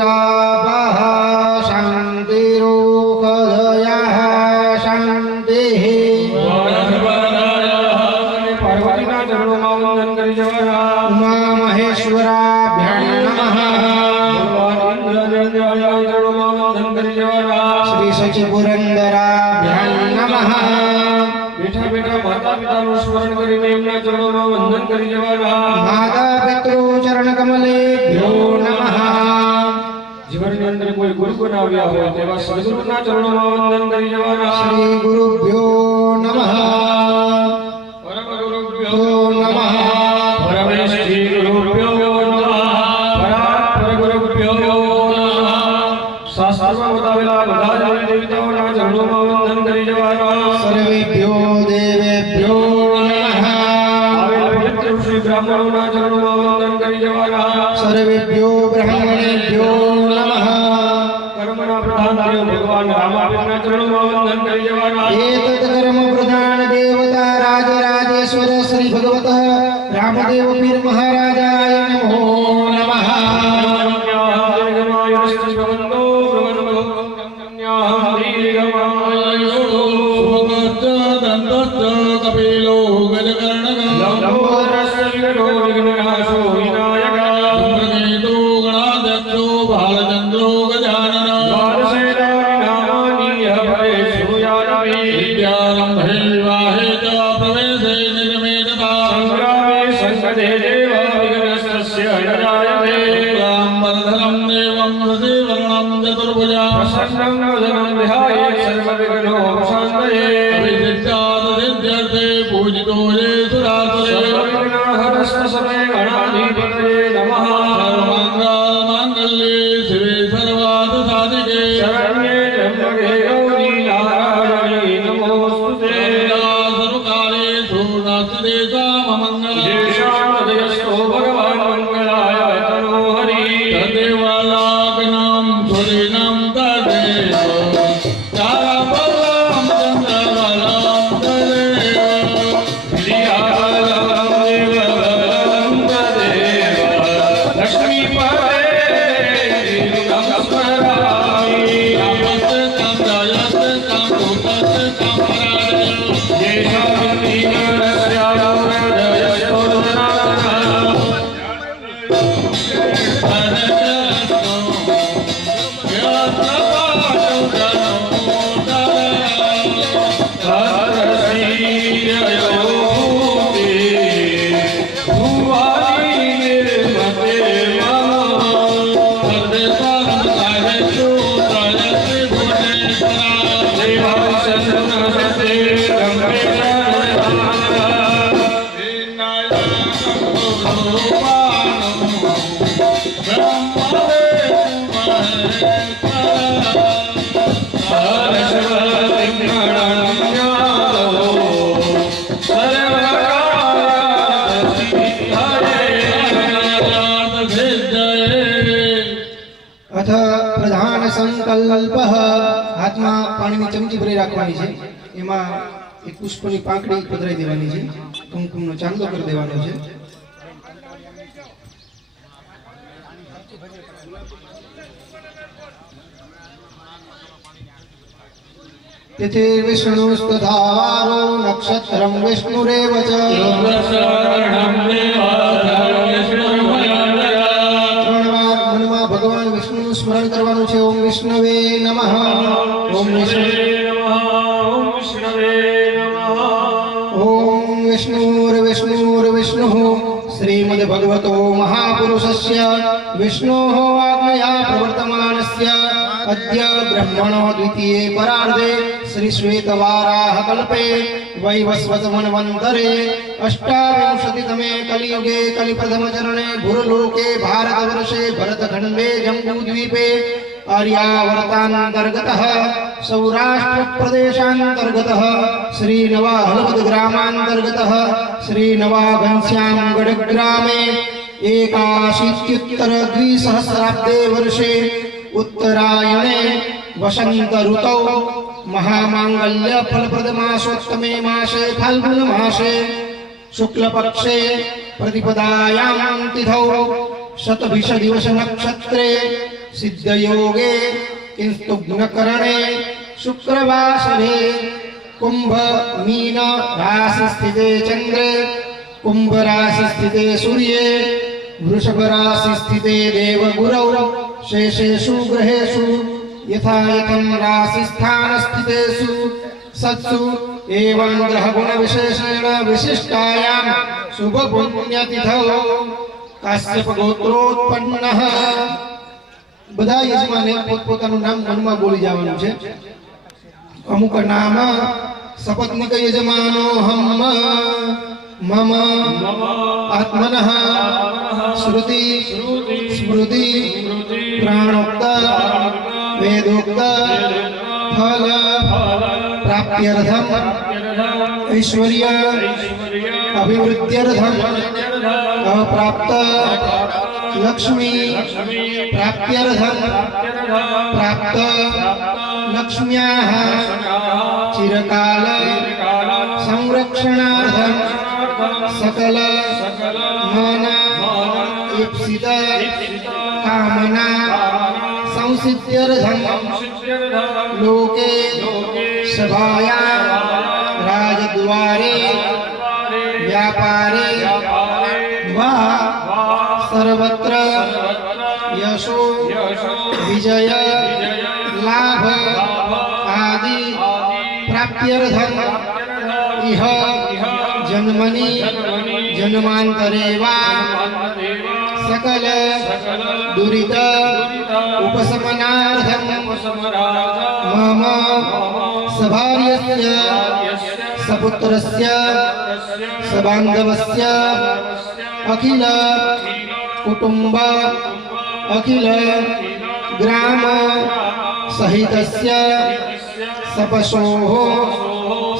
शान्तिरापः शान्तिरोषधयः शान्तिः उमा महेश्वराभ्यां नमः श्री सचिपुरंदराभ्यां नमः बेटा बेटा माता पिता નું સ્મરણ કરીને એમના ચરણોમાં વંદન કરી જવાના माता पितृ चरण कमलेभ्यो नमः જીવનની અંદર કોઈ ગુરુ બનાવ્યા હોય તેવા સદગુરુના ચરણોમાં વંદન કરી જવાના श्री गुरुभ्यो नमः પરમ ગુરુભ્યો नमः પરમેશ્વરી ગુરુભ્યો નમઃ પરાત્પર ગુરુભ્યો નમઃ શાસ્ત્રમાં બતાવેલા બધા જ દેવતાઓના ચરણોમાં વંદન કરી જવાના सर्वेभ्यो देवेभ्यो नमः આવેલ પવિત્ર શ્રી બ્રાહ્મણોના ચરણોમાં વંદન કરી જવાના सर्वेभ्यो ब्राह्मणेभ्यो नमः કર્મના પ્રધાન દેવ ભગવાન રામાપીરના ચરણોમાં વંદન કરી જવાના एतत् कर्म प्रधान देवता राजराजेश्वर श्री भगवतः रामदेव पीर महाराजाय नमो नमः अथ प्रधान संकल्प हाथમાં પાણીની ચમચી ભરી રાખવાની છે એમાં એક પુષ્પની પાંખડી પધરાઈ દેવાની છે કુમકુમનો ચાંદલો કરી દેવાનો છે तिथि विष्णुस्तथावारो नक्षत्रं विष्णुरेव च મનમાં ભગવાન વિષ્ણુનું સ્મરણ કરવાનું છે ઓમ વિષ્ણવે નમઃ ઓમ વિષ્ણવે ओम विष्णुर्विष्णुर्विष्णुः श्रीमद्भगवतो महापुरुषस्य विष्णोः आज्ञया प्रवर्तमानस्य अद्य ब्रह्मणो द्वितीये परार्धे श्रीश्वेतवाराहकल्पे वैवस्वतमन्वन्तरे अष्टाविंशतितमे कलियुगे कलिप्रथमचरणे भूर्लोके भारतवर्षे भरतखण्डे जम्बूद्वीपे आर्यावर्तान्तर्गतः सौराष्ट्रप्रदेशान्तर्गतः श्रीनवाहलपदग्रामान्तर्गतः श्रीनवाघनश्यामगढग्रामे 81-द्विसहस्राब्दे वर्षे उत्तरायणे वसंत ऋतौ महामांगल्य फलप्रदमासोत्तमे मासे फाल्गुन मासे शुक्लपक्षे प्रतिपदायां तिथौ शतभिष दिवस नक्षत्रे सिद्धयोगे किंस्तुघ्नकरणे शुक्रवासरे कुंभ मीन राशि स्थिते चंद्रे कुंभ राशि स्थिते सूर्ये वृषभ राशि स्थिते देवगुरौ शेषेषु ग्रहेषु यथा यथं राशि स्थान स्थितेषु सत्सु एवं ग्रह गुण विशेषेण विशिष्टायां शुभ पुण्यतिथौ काश्यप गोत्रोत्पन्नः। બધા યજમાને પોતપોતાનું નામ મનમાં બોલી જવાનું છે। અમુક નામ સપત્નિક યજમાનો હમ મમ આત્મનઃ શ્રુતિ સ્મૃતિ પ્રાણોક્ત વેદોક્ત ફલ પ્રાપ્ત્યર્થમ ऐश्वर्य अभिवृद्ध्यर्थम अप्राप्त लक्ष्मी प्राप्त्यर्थम प्राप्त लक्ष्म्याः चिरकाल संरक्षणार्थम सकल मन इप्सित कामना संसिद्ध्यर्थम लोके सभायां राजद्वारे व्यापारे वा सर्वत्र यशो विजय लाभ आदि प्राप्त्यर्थम इह जन्मनि जन्मांतरे वा सकल दुरित उपशमनार्थम मम सभार्यस्य सपुत्रस्य सबान्धवस्य अखिल कुटुंब अखिल ग्राम सहितस्य सपशोः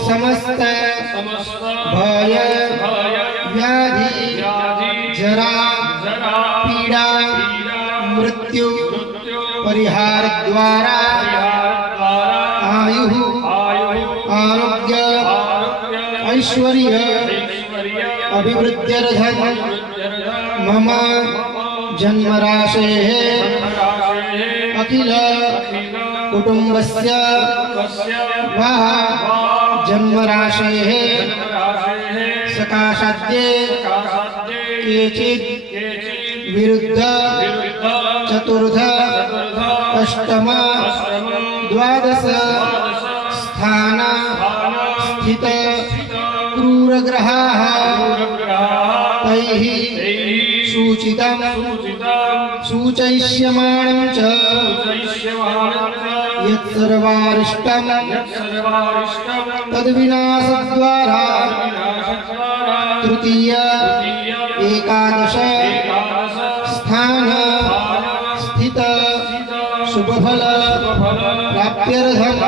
समस्त भय व्याधि जरा पीड़ा मृत्यु परिहार द्वारा आयु आरोग्य ऐश्वर्य अभिवृद्ध्यर्थम मम जन्मराशेः अखिल कुटुंबस्य वा जन्मराशेः सकाशाद्ये केचित् विरुद्ध चतुर्थ अष्टम द्वादश स्थान स्थित क्रूरग्रहाः तैः सूचितं सूचयिष्यमाणं च यत्सर्वारिष्टं तद्विनाशद्वारा तृतीय एकादश स्थान स्थित शुभफल प्राप्त्यर्थम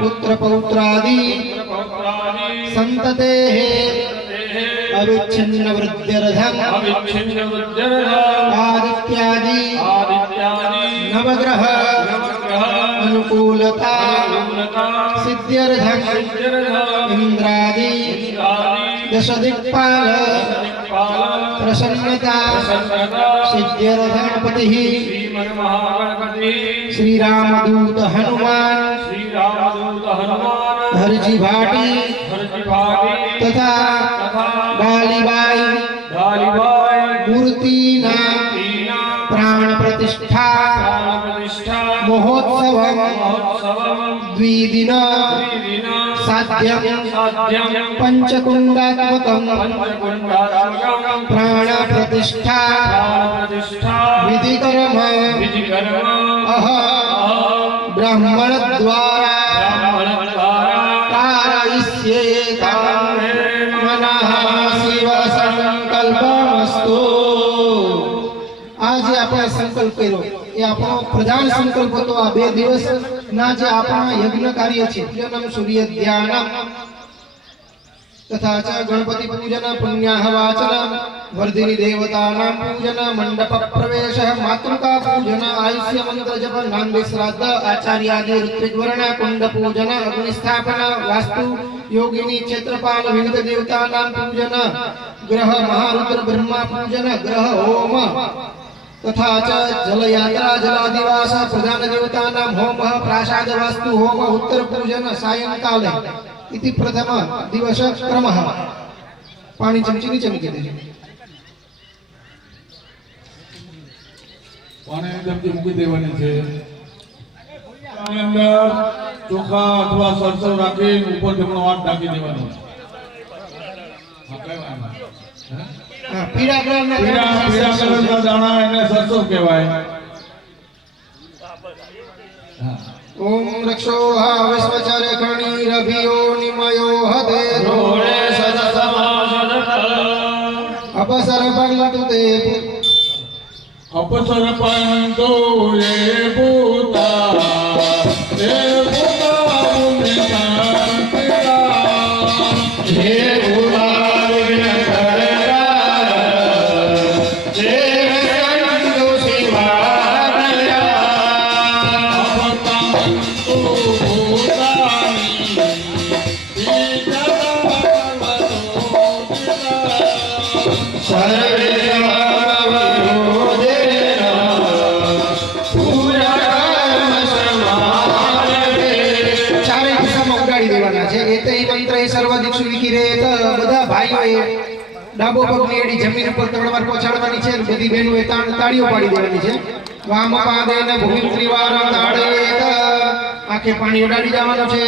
पुत्र पौत्रादि संततेः अविच्छिन्न वृद्ध्यर्थम आदित्यादि नवग्रह अनुकूलता सिद्ध्यर्थम इंद्रादि दश दिक्पाल प्रसन्नता सिद्ध्यर्थगणपतिः श्री रामदूत हनुमान हरजी भाटी तथा गालीबाई मूर्ति प्राण प्रतिष्ठा महोत्सव द्विदिन साध्यं पंचकुंडात्मकं प्राण प्रतिष्ठा विधिकर्म अह ब्राह्मण द्वारा कारयिष्ये मनः शिव संकल्पमस्तु। आज આપણે સંકલ્પ કર્યો એ આપણો પ્રધાન સંકલ્પ હતો। આ 2 દિવસના જે આપણા યજ્ઞ કાર્ય છે પૂજનમ સૂર્ય ધ્યાનમ तथा च गणपति पूजन पुण्याहवाचन वर्धिनी देवतानां पूजन मंडप प्रवेश मातृका पूजन आयुष्य मंत्र जप नांदी श्राद्ध आचार्यादि ऋत्विक वर्ण कुंड पूजन अग्निस्थापन वास्तु योगिनी क्षेत्रपाल विविध देवतानां पूजन ग्रह महारुद्र ब्रह्मा पूजन ग्रह होम तथा च जलयात्रा जलादिवास प्रधान देवतानां होमः प्रासाद वास्तु होम उत्तर पूजन सायंकाले इति प्रथम दिवस क्रमः पाणी चमची नीचे મૂકી દેજો પાણીની ચમચી મૂકી દેવાની છે આની અંદર ચોખા અથવા સરસવ રાખી ઉપર જમણો હાથ ઢાંકી દેવાનો છે હા, કઈ વાંધો નહીં. હે? હા પીળા કલરના પીળા કલરના દાણા એને સરસવ કહેવાય. હા. ओम रक्षोः विश्वचरकणीरभियो निमयो हते रोणे सदसमासदत अपसरपन्तु ते અપસર પંતો એ ભૂતા એ ભૂતા પુણ્યકાંતિકા हे भूला विघ्न करता जे संतो शिवानया અપતંતુ ભૂતાની सर्वे ચારે દિશામાં ઉડાડી દેવાના છે એતે મંત્ર એ સર્વ દિક્ષુ વિકિરેત બધા ભાઈઓએ ડાબો પગ મેળી જમીન ઉપર ત્રણ વાર પહોંચાડવાની છે અને બધી બહેનોએ તાળીઓ પાડી દેવાની છે વામ પાદેન ભૂમિ ત્રિવાર તાડેત આંખે પાણી ઉડાડી જવાનું છે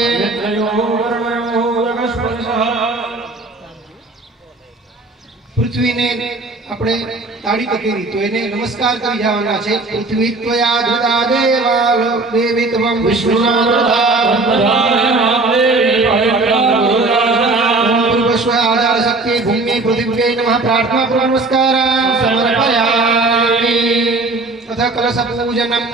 પૃથ્વીને આપણે તાળી તો કરી તો એને નમસ્કાર કરી જવાના છે પૃથ્વી ત્વયા ધૃતા દેવાલ દેવી ત્વમ વિષ્ણુના ધૃતા પૂર્વસ્વ આધાર શક્તિ ભૂમિ પૃથ્વી નમઃ પ્રાર્થના પૂર્વક નમસ્કાર સમર્પયામિ તથા કલશ પૂજનમ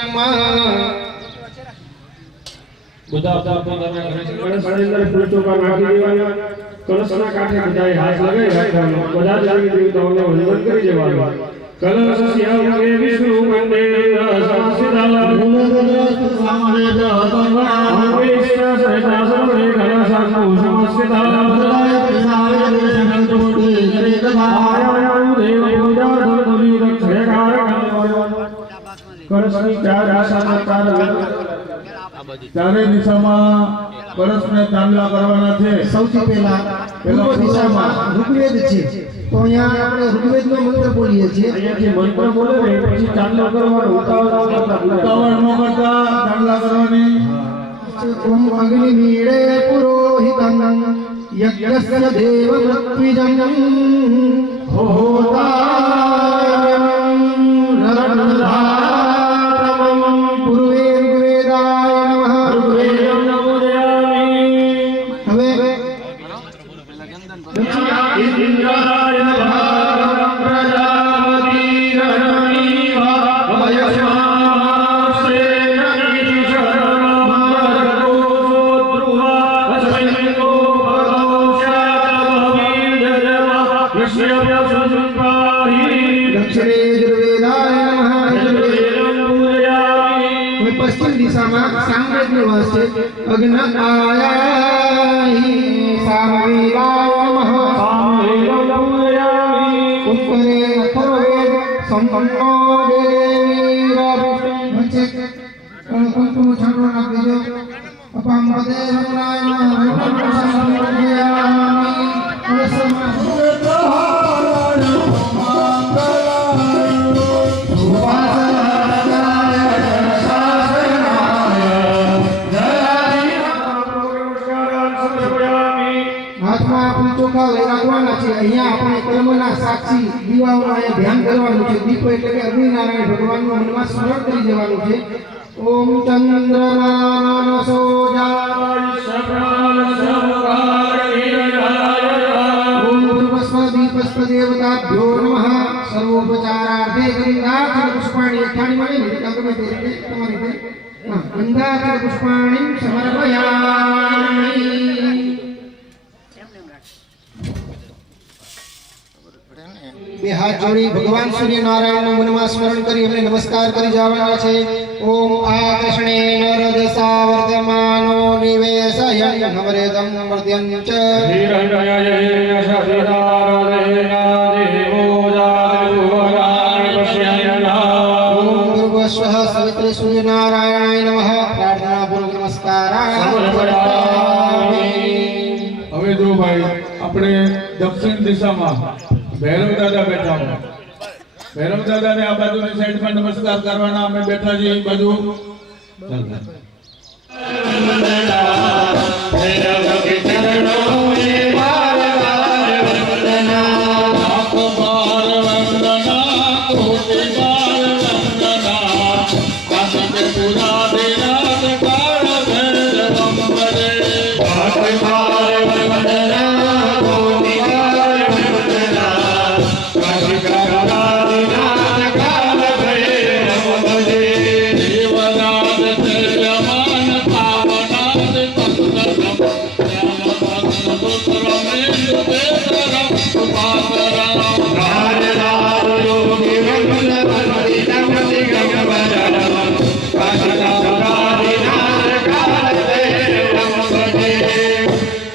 બધા પોતાના ઘરે કળશની અંદર ફૂલ ચોખા નાખી દેવાના કળશના કાંઠે બધાએ હાથ લગાવી રાખવાનો બધા જ દેવતાઓને વંદન કરી દેવાનું કલશસ્ય અંગે વિષ્ણુ મંદિર સંસ્થિતા કળશની ચાર ચારે દિશામાં કળશને ચાંદલા કરવાના છે. સૌથી પહેલા પૂર્વ દિશામાં ઋગ્વેદ છે તો અહીંયા આપણે ઋગ્વેદનો મંત્ર બોલીએ છીએ અહીંયાથી મંત્ર બોલે ને પછી ચાંદલો કરવાનો ઉતાવળ ઉતાવળ ન કરતા ચાંદલા કરવાની. ઓમ અગ્નિવીડે પુરોહિતં યજ્ઞસ્ય દેવ મૃત્વિજં હોતાયં રત્નધારમં પૂર્વે ઋગ્વેદાય નમઃ ઋગ્વેદં નમોદયામિ. હવે ઇન્દ્રાય નમઃ પ્રજાપતિ રણવીવા વયસ્માસે નગીશરમા ધ્રુવા અસ્મિન્કો ભગવશ્યાતમવિર્જરમા કૃષ્ણવ્ય સંપાહી દક્ષિણે યજુર્વેદાય નમઃ યજુર્વેદં પૂજયામિ. હવે પશ્ચિમ દિશામાં સામવેદનો વાસ છે અગ્ન આયાહિ સામવેદાય નમઃ સામવેદં પૂજયામિ. ઉત્તરે અથર્વવેદ સંપન્નો દેવીરાભિ વચ્ચે કંકુનું છાંટો નાખી દેજો અપામ પદે રમણાય હાથમાં આપણે ચોખા લઈ રાખવાના છે અહીંયા આપણે કર્મના સાક્ષી દીવાઓનું અહીંયા ધ્યાન કરવાનું છે દીપો એટલે કે અગ્નિનારાયણ ભગવાનનું મનમાં સ્મરણ કરી દેવાનું છે ઓમ ચંદ્રમાનસો ઓમ પૂર્વસ્વ દીપસ્વ દેવતાભ્યો નમઃ સર્વોપચારાર્થે ગંધાક્ષર પુષ્પાણી અઠાણી મળે ને એટલે ગમે તે રીતે તમારી રીતે ગંધાક્ષર પુષ્પાણી સમર્પયામિ. બે હાથ જોડી ભગવાન સૂર્યનારાયણનું મનમાં સ્મરણ કરી એમને નમસ્કાર કરી જવાના છે ઓમ આકર્ષણે નરદસા વર્તમાનો નિવેશયન નવરેદમ વર્ધ્યં ચ હિરણ્યયશિરારેણ દેવો જાતભુવનાનિ પશ્યન્ના ભૂર્ભુવસ્વઃ સવિત્રે સૂર્યનારાયણાય નમઃ પ્રાર્થના પૂર્વક નમસ્કાર હવે જો ભાઈ આપણે દક્ષિણ દિશામાં ભૈરવ દાદા બેઠા હોય, ભૈરવ દાદાને આ બાજુની સાઈડમાં નમસ્કાર કરવાના. અમે બેઠા છીએ એ બાજુ.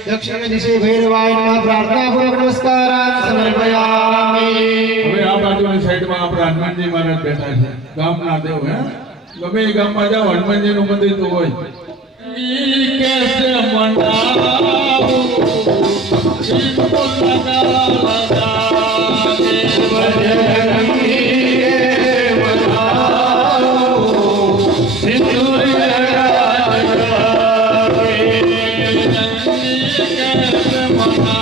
દક્ષિણ દિશે ભૈરવાય નમઃ પ્રાર્થના પૂર્વક નમસ્કાર સમર્પયામિ. હવે આ બાજુની સાઈડમાં આપણા હનુમાનજી મહારાજ બેઠા છે, ગામના દેવ. ગમે એ ગામમાં જાઓ હનુમાનજીનું મંદિર તો હોય. ઈ કેસે મનાવું ઇनको લગા લગા કે બજરંગી મનાવું સિંદૂર લગા લગા કે કેસે મનાવું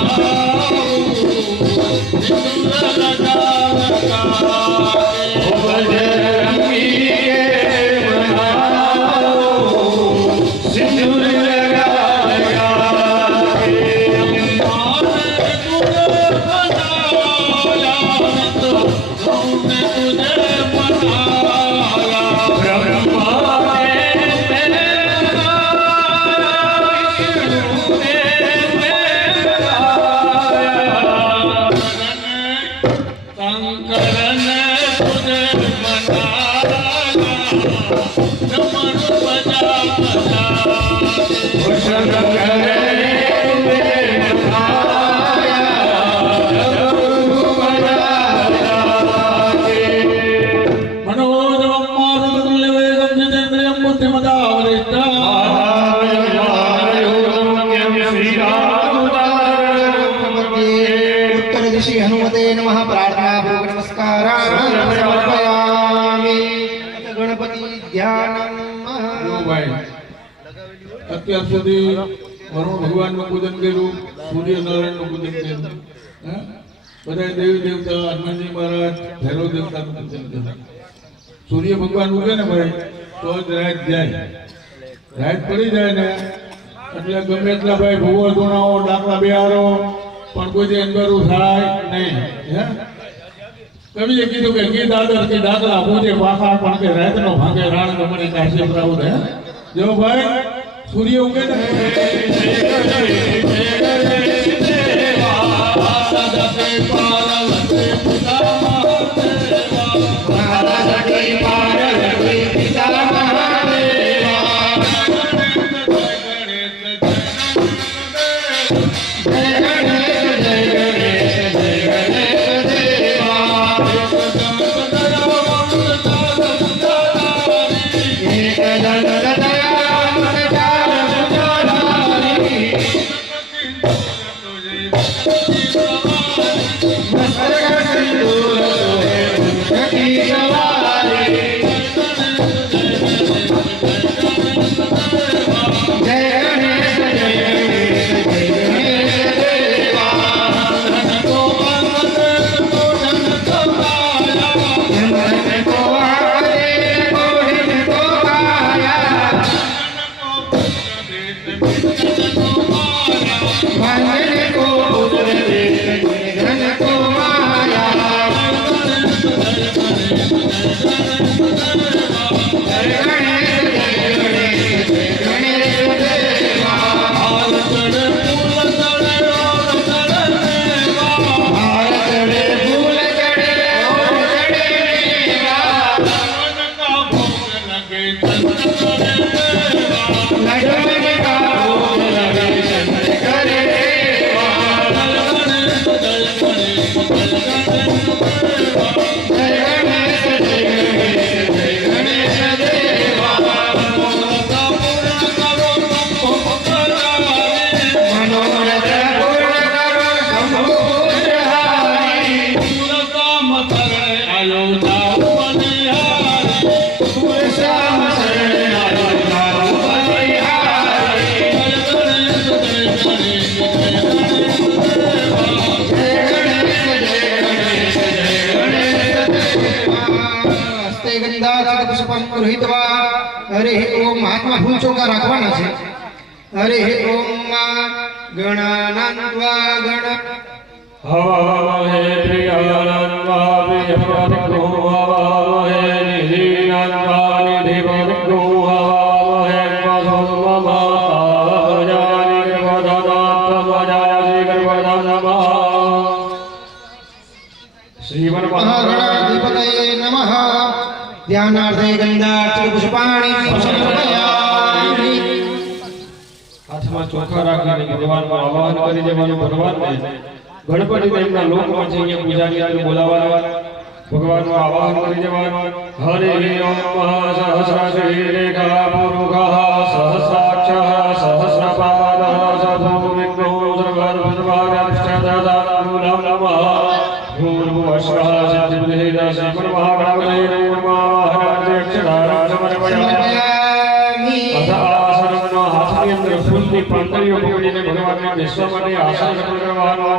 સિંદૂર લગા લગા કે બજરંગી ઉત્તર દિશી હનુમતે નમઃ પ્રાર્થના પૂર્વક નમસ્કાર સમર્પયામિ. ગણપતિ ધ્યાનમ. જો ભાઈ અત્યાર સુધી વરુણ ભગવાનનું પૂજન કર્યું, સૂર્યનારાયણનું પૂજન કર્યું, બધા દેવી દેવતા, હનુમાનજી મહારાજ, ભૈરવ દેવતાનું પૂજન કર્યું. સૂર્ય ભગવાન ઉગે ને ભાઈ તો જ રાત જાય. રાત પડી જાય ને એટલે ગમે એટલા ભાઈ ભૂવો ધૂણાઓ ડાકલા બિહારો પણ કોઈ અંદરું થાય નહીં. કવિએ કીધું કે ગીત આદર કે ડાકલા પૂજે પાખા પણ કે રાતનો ભાંગે રાણ ગમણી કાશી પ્રાઉડ. જો ભાઈ સૂર્ય ઉગે ને गृहीत्वा हरे ओम हाथમાં ફૂલ ચોકા રાખવાના છે हरे ओम गणानान्वा गण हवामहे प्रियानन्वा प्रियपतिको हवामहे निधीनान्वा निधिपतिको हवामहे वसुममाताजानि गर्भधानात्मजानि गर्भधानमः महागणाधिपतये नमः ध्यानार्थे गंधार्चन पुष्पाणि समर्पयामि हाथમાં ચોખા રાખીને ભગવાનનું આવાહન કરી દેવાનું ભગવાનને ગણપતિ તેમના લોકમાં જઈને પૂજારી આગળ બોલાવવાના ભગવાનનું આવાહન કરી દેવાનું હરે ઓમ સહસ્રશીલેખા પુરુષઃ સહસ્રાક્ષઃ સહસ્રપાદઃ સભૂમિકો સર્વભૂતભાગશ્ચદાદામૂલં નમઃ ભૂર્ભુવઃ સિદ્ધિર્હિતા શ્રીમન્મહાગણાધિપતये નમઃ હરાધ્યક્ષરામ સમર્પયામિ હાથની અંદર ફૂલની પાંદડીઓ પકડીને ભગવાનને બેસવા માટે આસન કરવાનો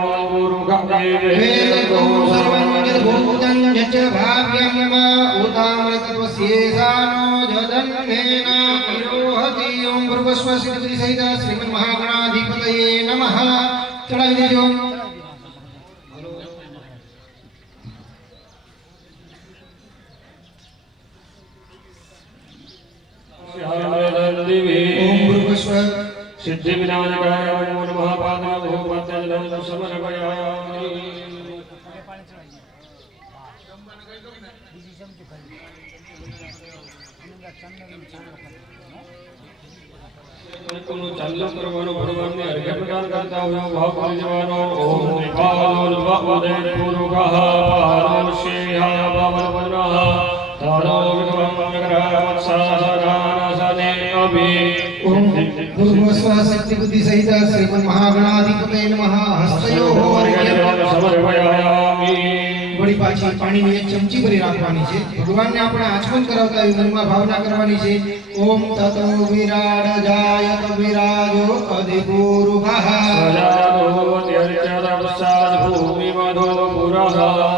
वेदो सर्वं यद्भूतं यच्च भाव्यं उतामृतत्वस्येषानो जदन्नेन तिरोहति ओम भृगस्व सिद्धिसहित श्रीमन्महागणाधिपतये नमः चढ़ावी देजो ओम भृगस्व सिद्धि विनायकाय नमो नमः पादाभो पद्मजलं समर्पयामि ચાલ્લો કરવાનો ભગવાનને અર્ઘ્ય પ્રદાન કરતા હોય ભાવ કરી દેવાનો ઓમ નિપાલો ઉદય પુરુષઃ પાલો શેહા ભવનઃ તારો વિક્રમ વત્સાસગાનસને અભિ ओम भृगस्व सिद्धिबुद्धिसहित श्रीमन्महागणाधिपतये नमः हस्तयोः સમર્પયામિ વળી પાછી પાણીની એક ચમચી ભરી રાખવાની છે ભગવાનને આપણે આચમન કરાવતા હોય મનમાં ભાવના કરવાની છે ઓમ તતો વિરાડ જાયત વિરાજો અધિપુરુષઃ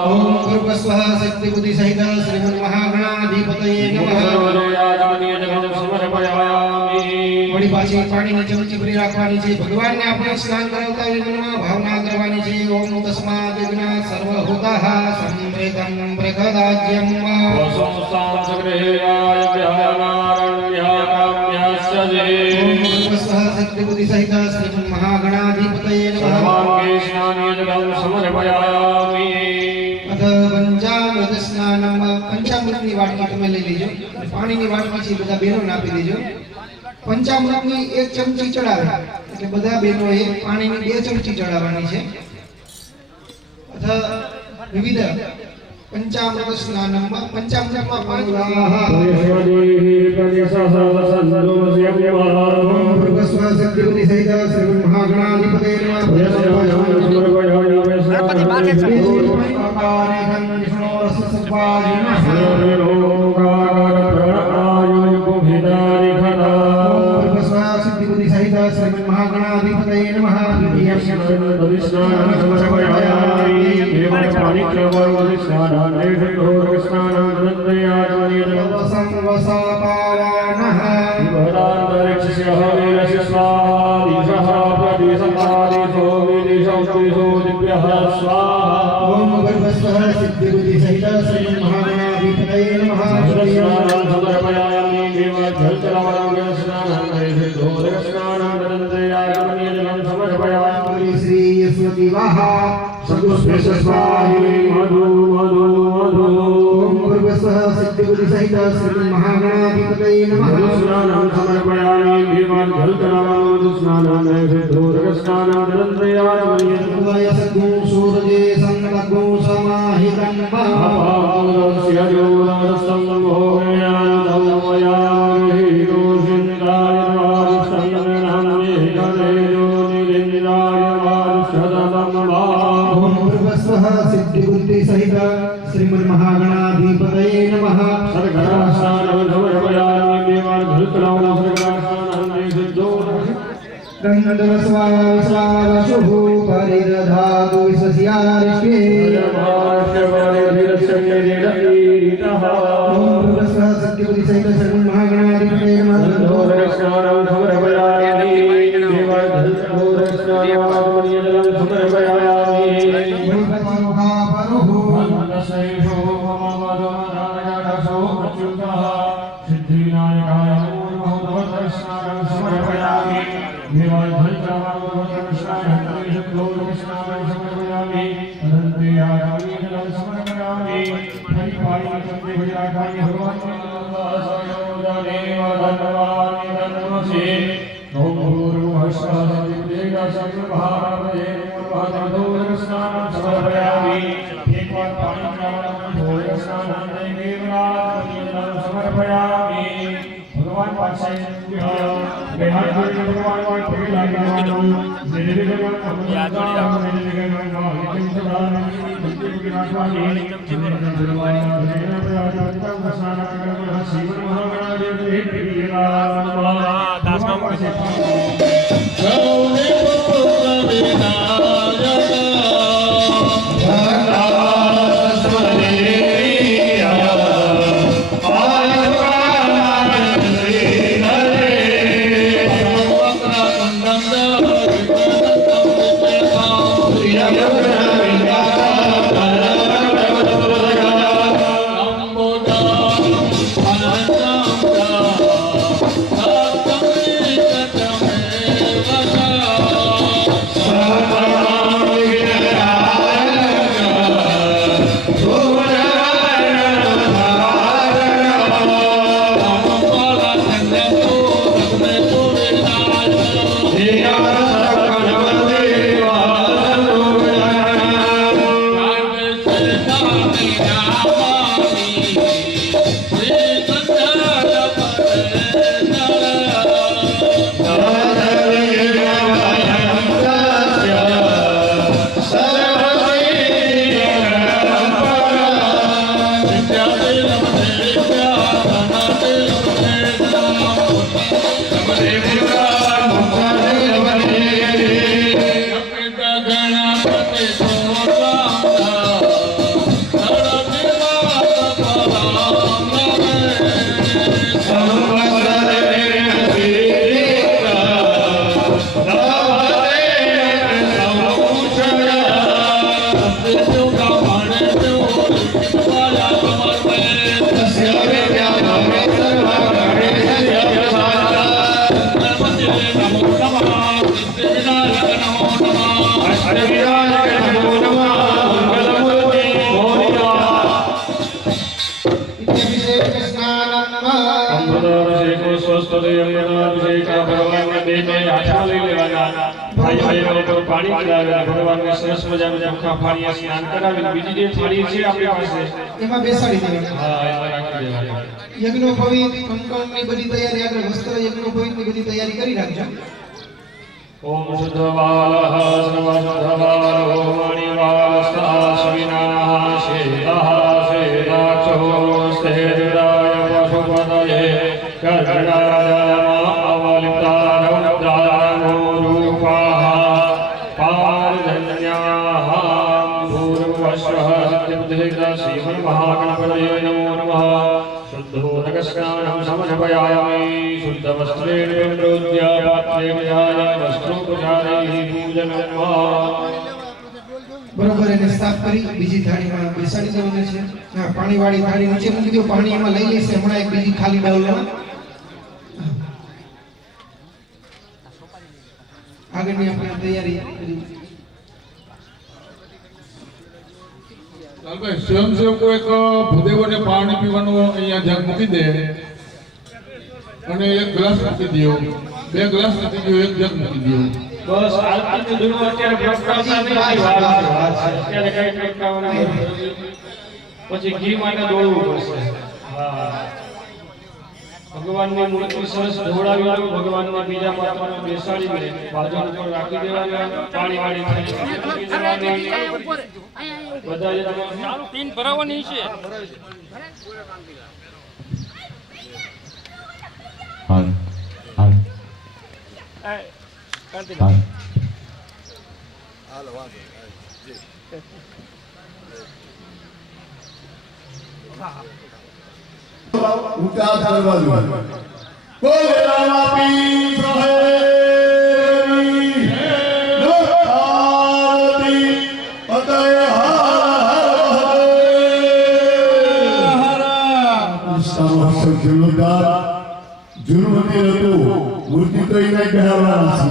ओम भृगस्व सिद्धिबुद्धिसहित श्रीमन्महागणाधिपतये नमः वળી પાછી પાણીની ચમચી ભરી રાખવાની છે ભગવાનને આપણે સ્નાન કરાવતા હોય મનમાં ભાવના કરવાની છે ઓમ તસ્માદ વિઘ્ન સર્વભૂતઃ સંપ્રેતં પ્રખદાજ્યમ ओम भृगस्व सिद्धिबुद्धिसहित श्रीमन्महागणाधिपतये नमः अथ पंचामृत स्नानम पंचामृतની વાટકી તમે લઈ લેજો પાણીની વાટકી છે બધા બહેનોને આપી દેજો પંચામૃતની એક ચમચી ચડાવે એટલે બધા બહેનોએ પાણીની બે ચમચી ચડાવવાની છે અથ વિવિધ पंचामृत स्नानम पंचामृतમાં પાંચ भृगस्व सिद्धिबुद्धिसहित श्रीमन्महागणाधिपतये सिद्धिबुद्धिसहित श्रीमन्महागणाधिपतये नमः ओम भृगस्व सिद्धिबुद्धिसहित श्रीमन्महागणाधिपतये नमः श्री यस्वतिवाह सदुष्पेशस्वाहि मधु मधु मधु ओम भृगस्व सिद्धिबुद्धिसहित श्रीमन्महागणाधिपतये नमः स्नानं समर्पयामि भीमान् जलतलावनो स्नानं नैवेद्योदकस्नानं सद्गुं सूरजे संगतगुं समाहितं महापादस्य जोरस्तं भोगयानमयामि दोषिन्दाय वारुष्टन्नहं निगदेयो निरिन्द्राय वारुष्टदं ओम भृगस्व सिद्धिबुद्धिसहित श्रीमन्महागणाधिपतये नमः सर्गरास्नानं समर्पयामि भीमान् जलतलावनो सर्गरास्नानं नैवेद्योदकस्नानं गन्धर्वस्वाविश्वावशुः परिदधातु विश्वस्यारिष्टे ओम भृगस्व सिद्धिबुद्धिसहित महागणाधिपते नमः धूरस्नानं समर्पयामि देवाय धूरस्नानात्मनीयजलं समर्पयामि मनसैषो ममवदमदानयशो अच्युतः सिद्धिविनायकाय नमो नमः धूरस्नानं समर्पयामि देवाय धूरस्नानं समर्पयामि अनन्तेयागामीजलं समर्पयामि हरिपाणि चन्द्रभुजागामि भगवान् ओम भूर्भुवः स्वः धूरस्नानं समर्पयामि एक बार पानी धूरस्नानं समर्पयामि भगवान पासे बेहार भगवान पानी चढ़ावे भगवान ने सरस मजा में चोखा पानी स्नान करावे बीजी जे थाળી છે આપણી પાસે એમાં બેસાડી દેવાના હા એમાં રાખી દેવાના યજ્ઞોપવીત કંકણની બધી તૈયારી આગળ વસ્ત્ર યજ્ઞોપવીતની બધી તૈયારી કરી રાખજો ओम शुद्धवालः सर्वशुद्धवालो मणिवालस्तः श्रीनाः शेदः शेदाक्षो स्तेराय पशुपतये कर्णाय अवलिप्तारौद्रानो रूपाः पारजन्याः भूर्भुवस्वः सत्यबुद्धिर्गः श्रीमन्महागणपतये नमो नमः शुद्धोदकस्नानं समर्पयामि शुद्धवस्त्रेण विमृज्य पात्रे विधाय वस्त्रोपचारैः पूजनं वा બરોબર એને સાફ કરી બીજી થાળીમાં બેસાડી દેવાનું છે હા પાણીવાળી થાળી નીચે મૂકી દો પાણી એમાં લઈ લેશે હમણાં એક બીજી ખાલી બાઉલમાં આગળની આપણે તૈયારી કરી ભાઈ સ્વયંસેવકો એક ભૂદેવોને પાણી પીવાનું અહીંયા જગ મૂકી દે અને એક ગ્લાસ મૂકી દો બે ગ્લાસ મૂકી દો એક જગ મૂકી દો બસ આરતી દુનિયા અત્યારે પ્રસ્તાવના નહીં અત્યારે કઈ પ્રસ્તાવના પછી ઘી માટે દોડવું પડશે હા ભગવાનની મૂર્તિ સરસ ધોળાવી લો ભગવાનના બીજા પાત્રમાં બેસાડીને બાજુ ઉપર રાખી દેવાના પાણીવાળી બધા જ ચાલુ ટીન ભરાવાની છે હાલ હાલ હાલ હાલો વાંધો જી ઊંચા કરવા જોઈએ બોલે રામાપીર સાહેબની નમસ્કારતી અતય જૂનું મંદિર હતું મૂર્તિ તો એને કહેવાના છે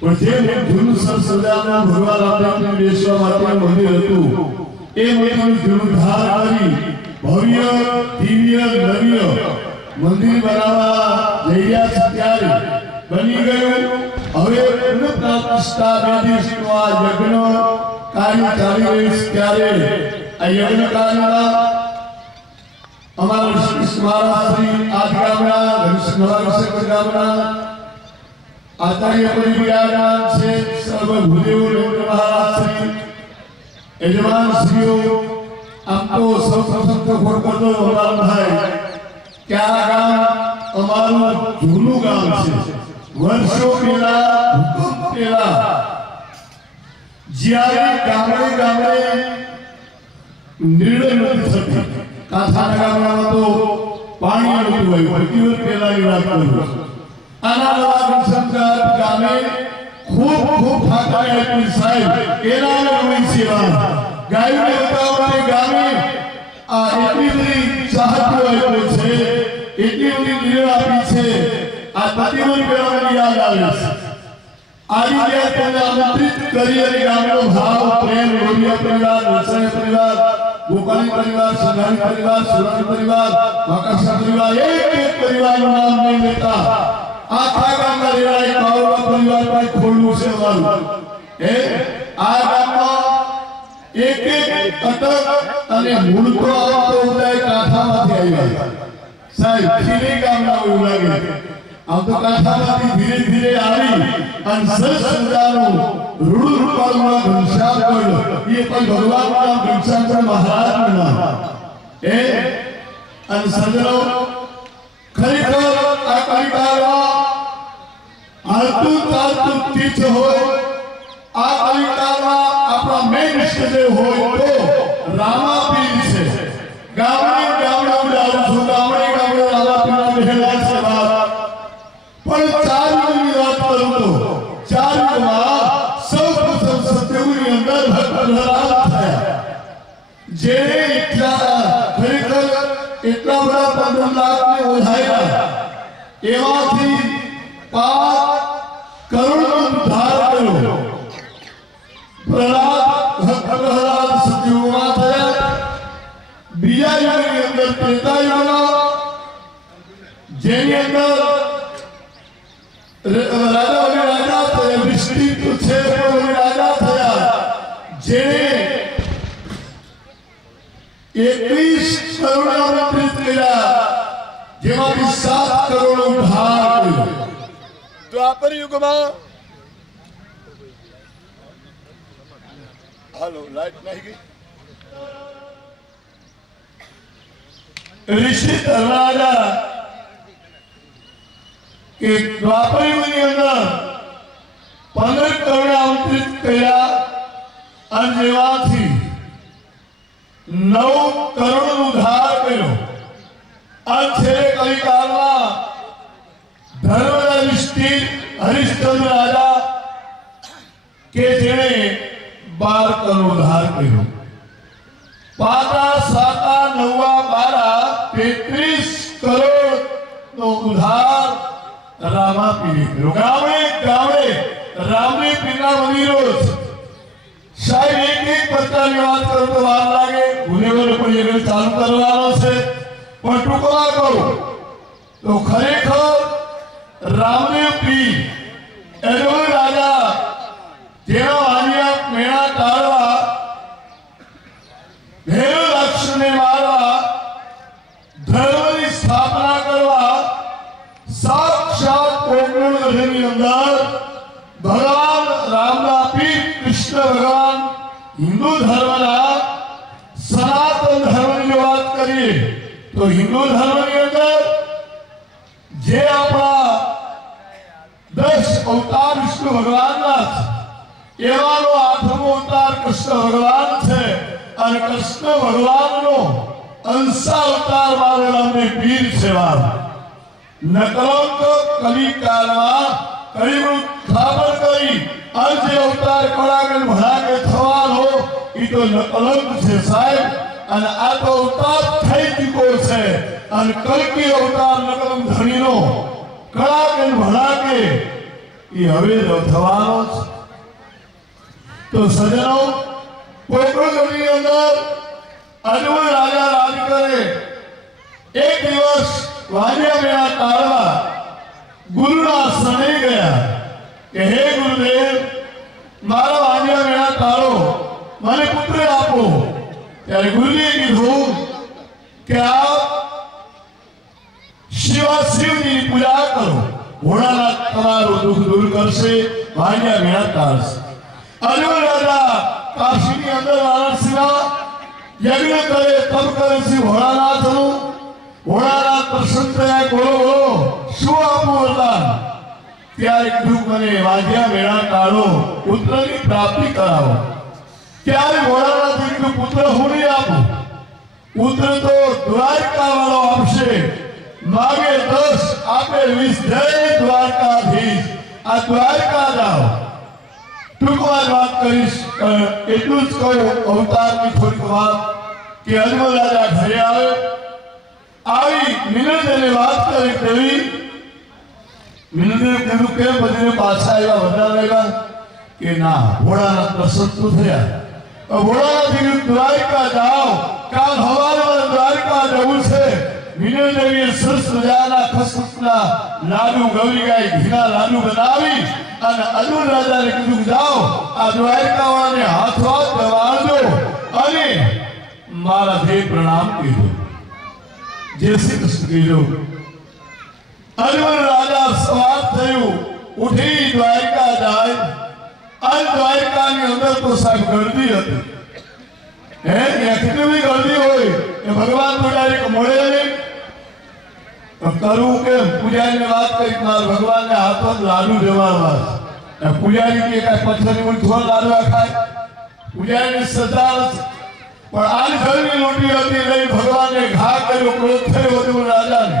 પણ જે જૂનું સજાવવાનું ભગવાન આપણે બેસવા માટેનું મંદિર હતું એ મંદિરનું જીર્ણોદ્ધાર કરી ભવ્ય દિવ્ય નવ્ય મંદિર બનાવવા જઈ રહ્યા છે ત્યારે બની ગયું હવે પુનઃપ્રતિષ્ઠા બે દિવસનું આ યજ્ઞ કાર્ય ચાલી રહ્યું છે ત્યારે આ યજ્ઞ કાર્યમાં અમારા શ્રી મહારાજ શ્રી આદગામના ઘનશ્યામ ગામના આચાર્ય પરિવારના છે સર્વ ભૂદેવો મહારાજ શ્રી યજમાન શ્રીઓ આમ તો સૌપ્રથમ તો ફોટો કરતો ભાઈ કે આ ગામ અમારું જૂનું ગામ છે વર્ષો પહેલા ભૂકંપ પહેલા જ્યારે ગામડે ગામડે નિર્ણય નથી થતી કાંઠાના ગામમાં તો પાણી નહોતું હોય પ્રતિવર્ષ પહેલાની વાત કરું આના નવા ઘનશ્યામ ગામે ખૂબ ખૂબ ઠાકરે આપી સાહેબ એના નવી સેવા ગાય દેવતાઓને ગામે આ એટલી બધી ચાહતો આપ્યો છે એટલી બધી નિર્ણય આપી છે આ પ્રતિવર્ષ પહેલાની યાદ આવે છે આવી ગયા તેને આમંત્રિત કરી અને ગામનો ભાવ પ્રેમ લોહિયા પરિવાર વસાય પરિવાર ગોપાલી પરિવાર સંઘાણી પરિવાર સુરાણી પરિવાર વાકાસા પરિવાર એક પરિવારનું નામ નહીં લેતા આખા ગામના રેડાઈ કાવડા પરિવાર પર ખોલવું છે અમારું એ આ ગામમાં એક અટક અને મૂળ તો આવતો ઉદય કાંઠામાંથી આવ્યા સાહેબ ખીરી ગામના એવું લાગે આમ તો કાંઠામાંથી ધીરે ધીરે આવી અને સરસ મજાનું રૂડ રૂપાળું ઘનશ્યામ ગઢ એ પણ ભગવાનનું નામ ઘનશ્યામ મહારાજનું નામ એ અને સજનો ખરેખર આ કલિકાળમાં હાલતું ચાલતું તીર્થ હોય આ કલિકાળમાં આપણા મેન ઇષ્ટદેવ હોય તો રામાપીર છે ગામડે ગામડે ઉડાવું છું ગામડે ગામડે રામાપીરના બેહેલા છે પણ ચારની વાત કરું તો ચારમાં સૌપ્રથમ સત્યુગની અંદર ભક્ત પ્રહલાદ થયા જે ખરેખર એટલા બધા 15 લાખને ઓઢાયા એમાંથી 5 કરોડનો ઉદ્ધાર કર્યો પ્રહલાદ સત્યુગમાં થયા બીજા યુગની અંદર ત્રેતા યુગમાં જેની અંદર રાજા થયા વૃષ્ટિ તો છે પણ રાજા થયા જેને 21 કરોડ આમંત્રિત કર્યા જેમાંથી 7 કરોડ ઉદ્ધાર કર્યો દ્વાપર યુગમાં હાલો લાઈટ નહીં ગઈ ઋષિ ધર્મરાજા કે દ્વાપર યુગની અંદર 15 કરોડ આમંત્રિત કર્યા અને જેમાંથી 9 કરોડ ઉદ્ધાર કર્યો અને છેલ્લે કલિકાળમાં ધર્મરાજ હરિશ્ચંદ્ર રાજા કે જેણે 12 કરોડ ઉદ્ધાર કર્યો 5 7 9 12 33 કરોડ નો ઉદ્ધાર રામાપીર કર્યો ગામડે ગામડે રામની પીરના મંદિરો સાહેબ એક પ્રકારની વાત કરું તો વાર લાગે ભૂલેવર પણ એ ચાલુ કરવાનો છે પણ ટૂંકમાં કહું તો ખરેખર રામદેવ પીર એનો રાજા જેનો આર્યા મેળા ટાળવા ભેરવ રાક્ષસને મારવા ધર્મની સ્થાપના કરવા સાક્ષાત કોકણની અંદર ભગવાન રામના પીર કૃષ્ણ ભગવાન હિન્દુ ધર્મના સનાતન ધર્મની વાત કરીએ તો હિન્દુ ધર્મની અંદર જે આપણા 10 અવતાર વિષ્ણુ ભગવાનના એવાનો 8મો અવતાર કૃષ્ણ ભગવાન છે અને કૃષ્ણ ભગવાનનો અંશાવતાર મારે નામની પીર સેવા નકલંક કલિકાલમાં કળિયુગ સ્થાપન કરી આજે અવતાર કળાગન ભણાકે થવાનો ઈ તો નકલંક છે સાહેબ અને આ તો અવતાર થઈ ચૂક્યો છે અને કલ્કી અવતાર નકલંક ધણીનો કળાગન ભણાકે ઈ હવે જ થવાનો છે તો સજનો પોકળની અંદર અજમલ રાજા રાજ કરે એક દિવસ વાડિયા મેળા કાળમાં ગુરુના શરણે ગયા કે હે ગુરુદેવ મારા વાડિયા મેળા કાળો મને પુત્ર આપો ત્યારે ગુરુજીએ કીધું કે આપ શિવજીની પૂજા કરો ભોળાનાથ તમારું દુઃખ દૂર કરશે વાડિયા મેળા કાઢશે અજમલ રાજા કાશીની અંદર વારાણસીમાં યજ્ઞ કરે તપ કરે શ્રી ભોળાનાથનું ભોળાનાથ પ્રસન્ન થયા બોલો બોલો શું આપું વરદાન ત્યારે કીધું મને વાજ્યા મેળા કાઢો પુત્રની પ્રાપ્તિ કરાવો ત્યારે ભોળાનાથે કીધું પુત્ર હું નહીં આપું પુત્ર તો દ્વારકા વાળો આપશે માગે 10 આપે 20 જય દ્વારકાધીશ આ દ્વારકા જાઓ ટૂંકમાં વાત કરીશ એટલું જ કહું અવતારની થોડીક વાત કે અજમલ રાજા ઘરે આવે આવી મિનંદને વાત કરી દેવી મિનંદે કીધું કેમ બધીને પાછા આવ્યા વધારેલા કે ના ભોળાનાથ પ્રસન્ન થયા ભોળાનાથ કીધું દ્વારકા જાઓ કાલ સવારે દ્વારકા જવું છે મિનંદેવીએ સરસ મજાના ખસખસના લાડુ ગૌરી ગાય ઘીના લાડુ બનાવી અને અજમલ રાજાને કીધું જાઓ આ દ્વારકાવાળાને હાથવાત દબાવજો અને મારા દેહ પ્રણામ કીધો જય શ્રી કૃષ્ણ કીધો અજમલ રાજા સવાર થયું ઉઠી દ્વારકા જાય અને દ્વારકાની અંદર તો સાહેબ ગરદી હતી હે કેટલી બધી ગરદી હોય એ ભગવાન પૂજારી મળે નહીં કરું કે પૂજારીને વાત કરી મારા ભગવાનને હાથમાં લાડુ જમાડવા પૂજારી કે કાંઈ પથ્થરની કોઈ થોડ લાડવા ખાય પૂજારીની સજા પણ આજ ઘરની લોટી હતી લઈ ભગવાનને ઘા કર્યો ક્રોધ થયો અજમલ રાજાને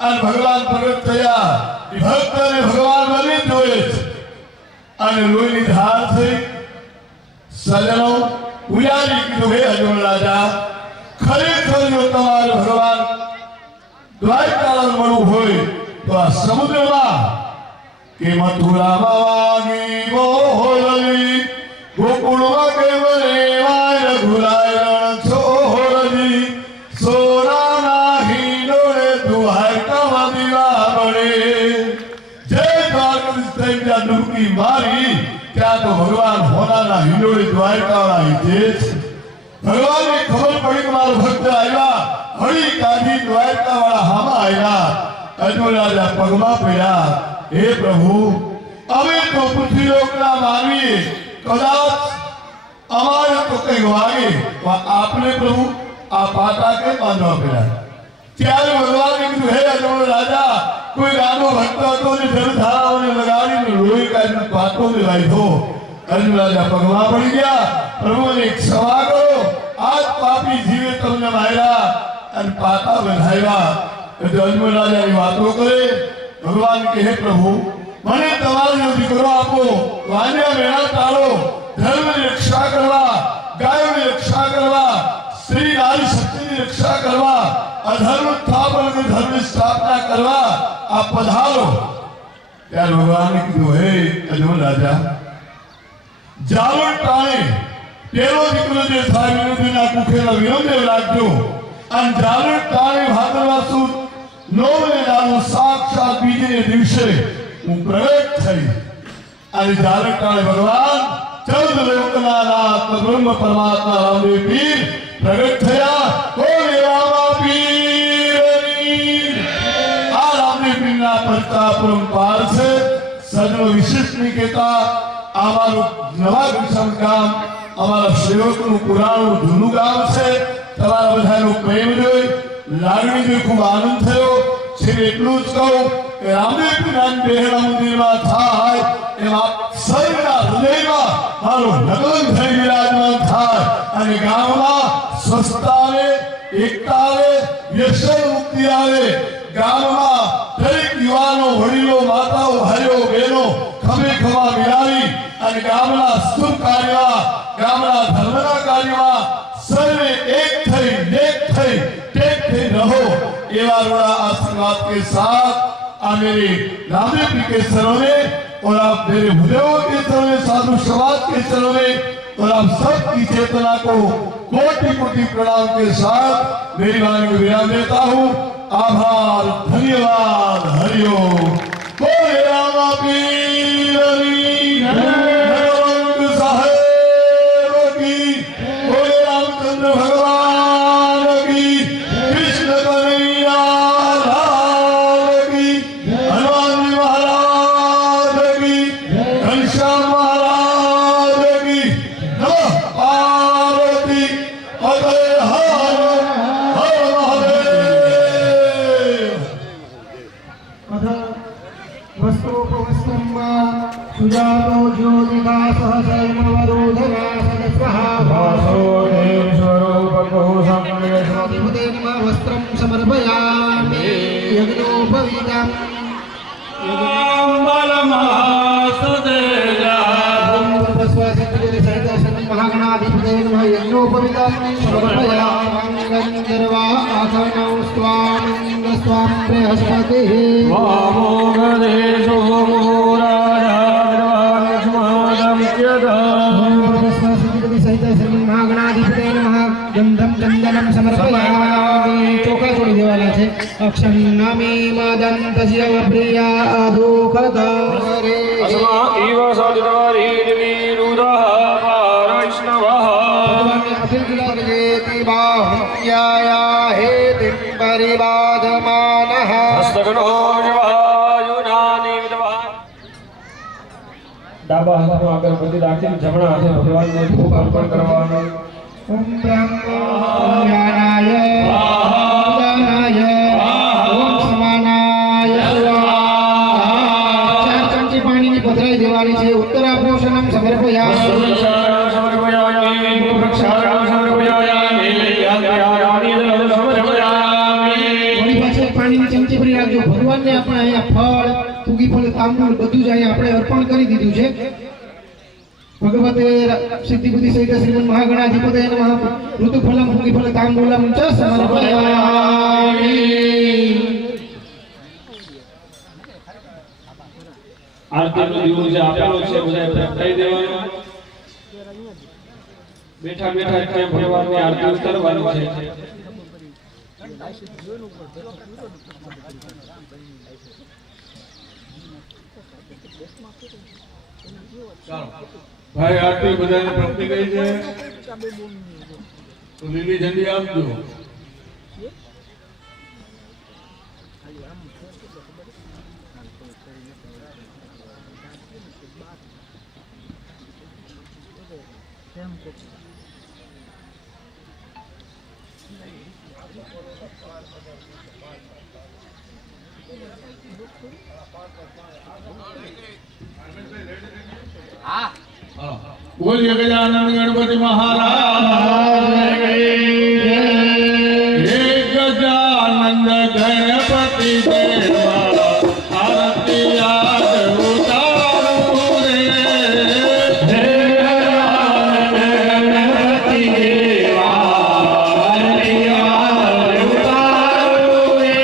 અને ભગવાન પ્રગટ થયા ભક્તને ભગવાન બની જોઈએ છે અને લોહીની ધાર થઈ સજનો પૂજારી કીધું હે અજમલ રાજા ખરેખર જો તમારે ભગવાન દ્વારકામાં મળવું હોય તો આ સમુદ્રમાં કે મથુરામાં વાગી મોહલની ગોકુળમાં કેવલે વાય રઘુરાય રણ છોહરજી સોનાના હિંડોળે દ્વારકામાં દીવા બળે જય દ્વારકાધીશ થઈ ત્યાં ડૂબકી મારી ત્યાં તો ભગવાન હોનાના હિંડોળે દ્વારકાવાળા હિતે છે ભગવાનને ખબર પડી કે મારો ભક્ત આવ્યા હળી કાઢી દ્વારકા વાળા હામાં આવ્યા અજમલ રાજા પગમાં પડ્યા હે પ્રભુ અમે તો પૃથ્વી લોકના માનવી કદાચ અમારે તો કઈ વાગે આપને પ્રભુ આ પાટા કે બાંધવા પડ્યા ત્યારે ભગવાને કીધું હે અજમલ રાજા કોઈ ગાનો ભક્ત હતો ને જળધારાઓને લગાડીને લોહી કાઢીને પાટો ને લાવ્યો અજમલ રાજા પગમાં પડી ગયા પ્રભુને ક્ષમા કરો આજ પાપી જીવે તમને માર્યા અને પાટા બંધાવ્યા એટલે અજમલ રાજાની વાતો કરે ભગવાન કહે પ્રભુ મને તમારો દીકરો આપો વાન્યા મેળા તાળો ધર્મની રક્ષા કરવા ગાયોની રક્ષા કરવા સ્ત્રી નારી શક્તિની રક્ષા કરવા અધર્મ સ્થાપન અને ધર્મની સ્થાપના કરવા આ પધારો ત્યારે ભગવાને કીધું હે અજમલ રાજા જાવણ ટાણે પેલો દીકરો જે થાય વિનોદીના કુખેનો વિનોદેવ રાખજો અને જાવણ ટાણે ભાદરવા સુદ 9 દાડો સાક્ષાત બીજે દિવસે હું પ્રગટ થઈ અને જાવણ ટાણે ભગવાન 14 લોકના નાથ બ્રહ્મ પરમાત્મા રામદેવ પીર પ્રગટ થયા કોઈ રામા પીરની આ રામદેવ પીરના પ્રતાપ પરંપાર છે સજનો વિશિષ્ટ ની કહેતા અમારું નવા ગુરસમ ગામ અમારા સેવકનું પુરાણું જૂનું ગામ છે તમારા બધાનો પ્રેમ જોઈ લાગણી જોઈ ખૂબ આનંદ થયો છે એટલું જ કહું કે રામદેવ પીરના બેહડા મંદિરમાં થાય એમાં સર્વના હૃદયમાં મારું લગ્ન થઈ વિરાજમાન થાય અને ગામમાં સ્વસ્થતા આવે એકતા આવે, વ્યસન મુક્તિ આવે, ગામમાં દરેક યુવાનો, વડીલો, માતાઓ, ભાઈઓ, બહેનો ખભે ખભા મિલાવી અને ગામના શુભ કાર્યમાં, ગામના ધર્મના કાર્યમાં સર્વે એક થઈ, નેક થઈ, ટેક થઈ રહો, एवा रुड़ा आशीर्वाद के साथ आ मेरे रामदेव जी के चरणों में और आप मेरे भुदेवों के चरणों में, साधु समाज के चरणों में और आप सबकी चेतना को कोटि कोटि प्रणाम के साथ मेरी वाणी को विराम देता हूँ। आभार, धन्यवाद, हरिओम। बोले रामा पीर भगवंत साहेब की, बोले रामचंद्र भगवान की, कृष्ण कन्हैया लाल की, हनुमान जी महाराज की, घनश्याम महाराज की। नमः पार्वती पते हर हर महादेव। अथ वस्त्रोपवस्त्रं वा सुजातो ज्योतिका सहसैर्मवरोधना सदस्वः वासोदेवस्वरूपकोशमयस्वतिपते नमः वस्त्रं समर्पयामि यज्ञोपवीतम् महागणाधिपते नमः यज्ञोपवीतं समर्पयामि गन्धर्वा आसनौ स्वामिन्द्रस्वां बृहस्पतिः महागणाधिपते नमः गंधम चंदनम समर्पयामि चोखा छोड़ी देवाला छे अक्षम नामे मदंतस्य प्रिया दुखदरे अस्मा इव सदिवारी निरुदः वैष्णवः भगवान अखिल जगदेति बाहुल्याया हेतिं परिबाधमानः हस्तगणो जवायुनानि विद्वान् ડાબા હાથમાં અગરબત્તી રાખી જમણા હાથે ભગવાનને ધૂપ અર્પણ કરવાનો। ओम ब्रह्मण्याय उदानाय ओम समानाय चार चमची पाણીની પધરાઈ દેવાની છે। ઉત્તરાભૂષણમ સમર્પયામિ વળી પાછળ પાણીની ચમચી ભરી રાખજો। ભગવાનને આપણે અહીંયા ફળ, ફૂગી ફળ, તાંબૂલ બધું જ અહીંયા આપણે અર્પણ કરી દીધું છે। भगवते सिद्धिबुद्धि सहित श्रीमन् महागणाधिपतये नमः ऋतुफलं फूगिफल तांबूलं च समर्पयामि। આરતીનો દીવો જે આપેલો છે બધાએ પ્રગટાઈ દેવાનો। બેઠા બેઠા ત્યાં ભગવાનની આરતી ઉતારવાની છે। ભાઈ આરતી બધાને પ્રાપ્તિ ગઈ છે તો લીલી ઝંડી આપજો। बोलिए गजानन गणपति महाराज हे गजानन गणपति देवा आरती आज उतारो रे हे गजानन गणपति देवा आरती आज उतारो रे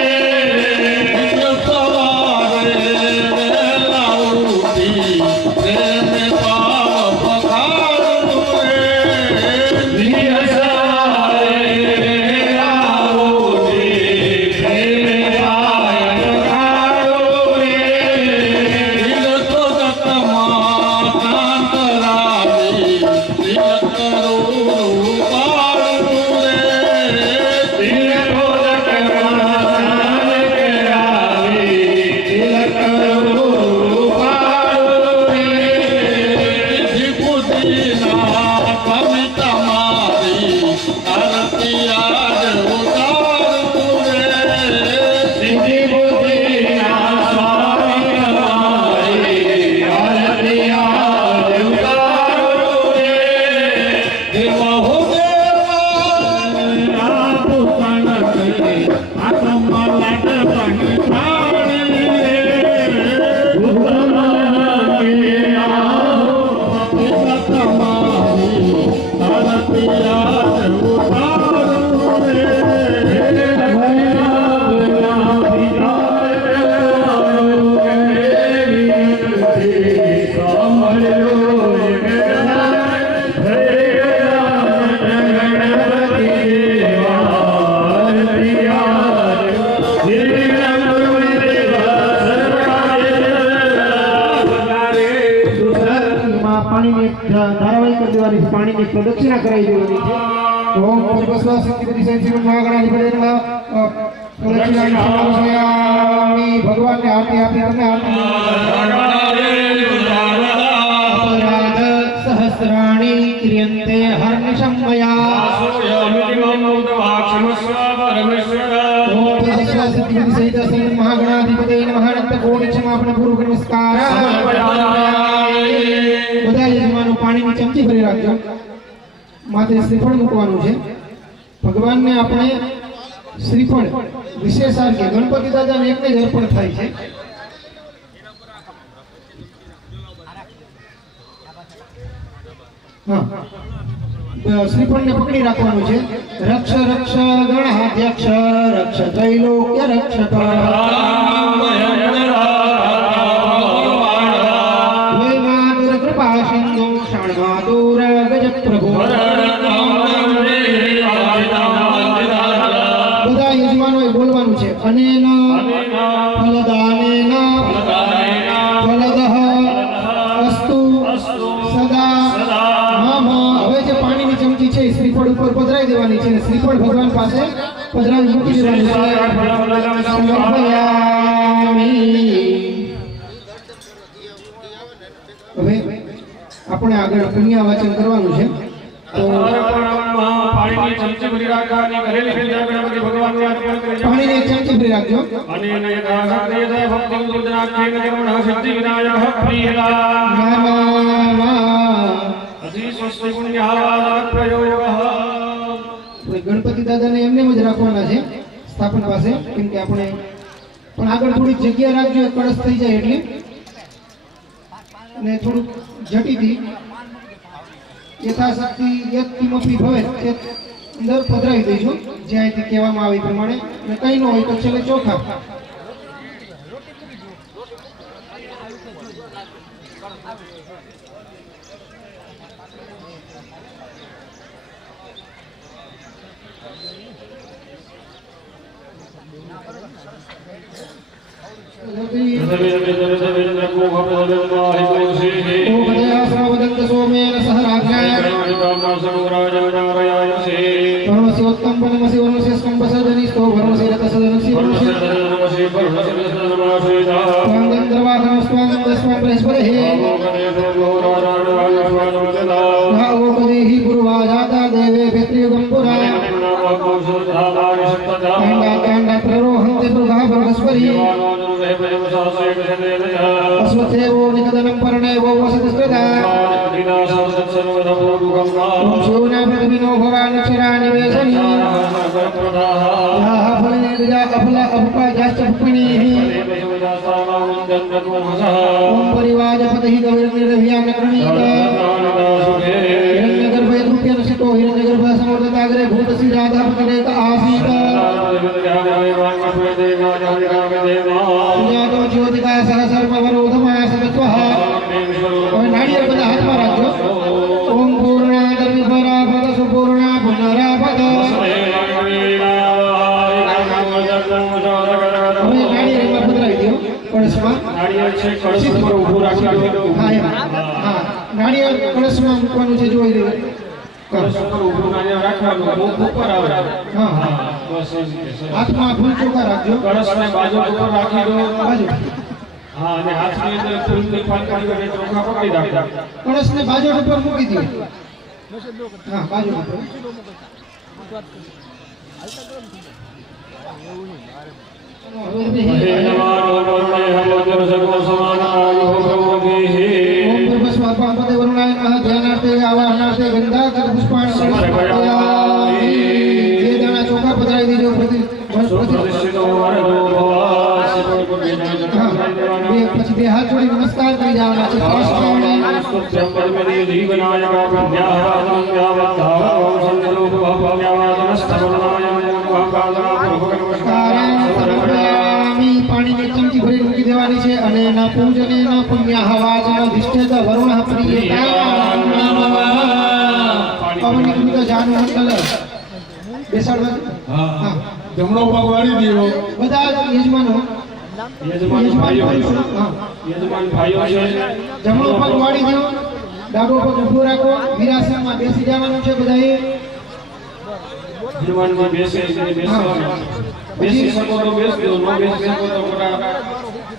नित्य सवारे वेला उठी प्रेम पाप पखारो रे नित्य सवारे દેવાની છે, પાણીની પ્રદક્ષિણા કરાવી દેવાની છે. ઓમ પૂર્વસ્વા સિદ્ધિપતિ સંજીવન મહાગણાધિપતિ નમઃ. પ્રદક્ષિણા સમર્પયામિ. ભગવાનને આરતી આપી તમે આરતી અપરાધ સહસ્રાણી ક્રિયન્તે હર્નિશં મયા. ઓમ પૂર્વસ્વા સિદ્ધિપતિ સહિત સંજીવન મહાગણાધિપતિ નમઃ. અનંત કોટિ ક્ષમાપણ પૂર્વક નમસ્કાર. બધા યજમાનો પાણીની ચમચી ભરી રાખજો. માથે શ્રીફળ મૂકવાનું છે. ભગવાનને આપણે શ્રીફળ વિશેષ આર્ઘ્ય ગણપતિ દાદાને એકને જ અર્પણ થાય છે. શ્રીફળને પકડી રાખવાનું છે. રક્ષ રક્ષ ગણાધ્યક્ષ રક્ષ ત્રૈલોક્ય રક્ષક વૈમાતુર કૃપા સિંધુ ષણમાતુર ગજ પ્રભુ. બધા યજમાનોએ બોલવાનું છે. અનેન ફલદાનેન ફલદઃ અસ્તુ સદા મમ. હવે જે પાણીની ચમચી છે એ શ્રીફળ ઉપર પધરાવી દેવાની છે અને શ્રીફળ ભગવાન પાસે પધરાવી મૂકી દેવાની છે. હવે આપણે આગળ પુણ્ય વાચન કરવાનું છે. તો પાણીની ચમચી ભરી રાખવાની કરેલી પૂજા ગણપતિ ભગવાનને અર્પણ કરી જવાની. પાણીની એક ચમચી ભરી રાખજો. અને નયતા સાથે ભક્તિ ઉદ્રાક્ષેણ કર્મણ સિદ્ધિ વિનાયક પ્રિયલા અતિ સ્વસ્તિ પુણ્યાવાદ પ્રયોગઃ. આપણે ગણપતિ દાદાને એમને જ રાખવાના છે સ્થાપન પાસે, કેમ કે આપણે પણ આગળ થોડીક જગ્યા રાખજો, કળશ થઈ જાય એટલે. અને થોડુંક ઝટીથી યથાશક્તિ યત્કિમપી ભવેત તે અંદર પધરાવી દઈશું જે અહીંથી કહેવામાં આવે એ પ્રમાણે. અને કંઈ ન હોય તો છેલ્લે ચોખા. સોમેન સહ રાજ્ઞાય ભર્મસ્યોત્તમ પદમસી વર્ણસ્ય સ્કંભસદનિ સ્તો ભર્મસી રતસદનસી વર્ણસ્ય સ્વાંગં દ્રવાહન સ્વાંગં દસ્મા બૃહસ્પતિઃ ભાવોપદેહિ પૂર્વા જાતા દેવે ભેત્રિયુગં પુરા કાંડા કાંડા પ્રરોહંતે પ્રભા બૃહસ્પતિઃ અશ્વત્થેવો નિકદनं પર્ણેવો વસતિસ્કૃતા શિવના પ્રતિનો ભવાનક્ષરાનિ વેશની યાહ ફલને ગજા અફલા અપકા જાસ્ચ ભુક્મિણીઃ ઓમ પરિવાજપતિઃ ગૌરનિર્વ્યાનકૃણીત હિરણ્યગર્ભે રૂપ્યન સિતો હિરણ્યગર્ભ સમર્દતાગ્રે ભૂતસી રાધાપતિરેક આસીત સુજાતો જ્યોતિકા સહ સર્વવરોધમા સદત્વઃ. હવે નાળિયેર બધા હાથમાં રાખજો. ઓમ પૂર્ણા ગર્ભરા ભગ સુપૂર્ણા પુનરાભગ. હવે નાળિયેર એમાં પધરાવી દો કળશમાં. નાળિયેર છે કળશ ઉપર ઊભું રાખી દો. હા એમ. હા નાળિયેર કળશમાં મૂકવાનું છે. જોઈ રહ્યો કળશ ઉપર ઊભું નાળિયેર રાખવાનું, મુખ ઉપર આવે. હા હા. બસ એ જ રીતે. હાથમાં ફૂલ ચોખા રાખજો. કળશને બાજુ ઉપર રાખી દો. બાજુ હા, અને હાથની અંદર ફૂલની પાકડી વડે ચોખા પકડી રાખો. કળશને બાજુ ઉપર મૂકી દો. હા બાજુ ઉપર. હવે હે નમાનો વરુણે હવોદર સર્વ સમાનાયો ભગવતીઃ. ઓમ ભૂર્ભુવસ્વાપદે વરુણાય નમઃ. ધ્યાનાર્થે આવાહનાર્થે ગંગાધર પુષ્પાણ સમર્પયામિ. બે દાણા ચોખા પધરાવી દેજો. સુપ્રતિષ્ઠિતો વરદો ભવાસી પછી બે હાથ જોડી નમસ્કાર કરી જવાના છે. સ્તુત્યં પદ્મની જીવનાય પ્રભ્યાવાદં વ્યાવદ્ધાવં સંતરૂપ ભવ્યાવાદનસ્તવનાય મહાકાદના પ્રભુ નમસ્કારાં સમર્પયામિ. પાણીની ચમચી ભરી મૂકી દેવાની છે. અને એના પૂજને ના પુણ્ય હવાચન ધિષ્ઠેત વરુણ પ્રિયતા પવનીકૃત જાનુ મંડલ બેસાડવા. હા જમણો પગ વાળી દેવો. બધા યજમાનો યજમાન ભાઈઓ છે. જમણો પગ વાળી દો. ડાબો પગ ઊભો રાખો, વિરાસનમાં બેસી જવાનું છે બધાએ. હનુમાનજી બેસે બેસી શકો તો બેસજો, ન બેસી શકો તો